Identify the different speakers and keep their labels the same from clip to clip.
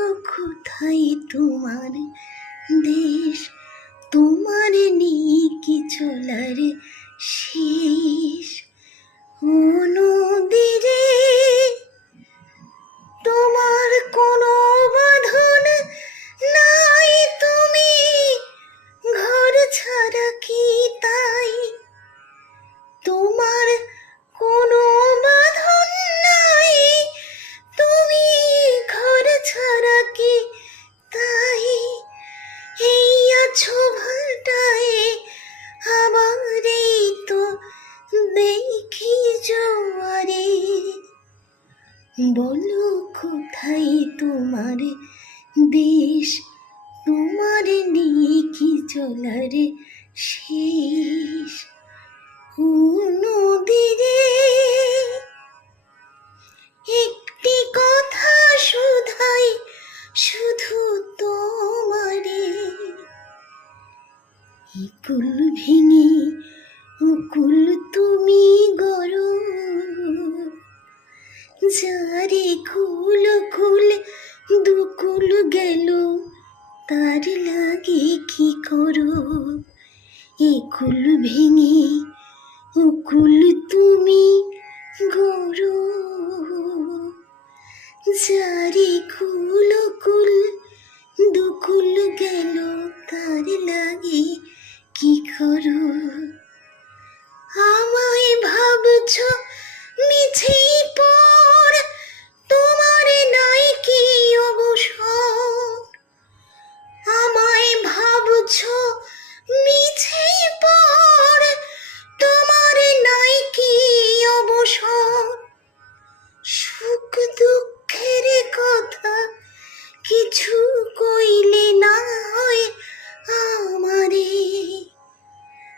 Speaker 1: কোথায় তোমার দেশ? তোমার নেই কি চলার শেষ? অনুদিরে তোমার কোনো বাঁধন নাই তুমি। ঘর ছাড়া কি তাই? তোমার বলো কোথায় তোমার দেশ? তোমার নিয়ে কি চলার শেষ। ও একটি কথা শুধাই শুধু তোমারে। কুল ভেঙে কুল তুমি করো একুল ভেঙে উকুল তুমি গরু যারে কুল কুল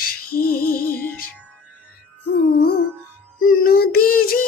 Speaker 1: শেষ নদী যে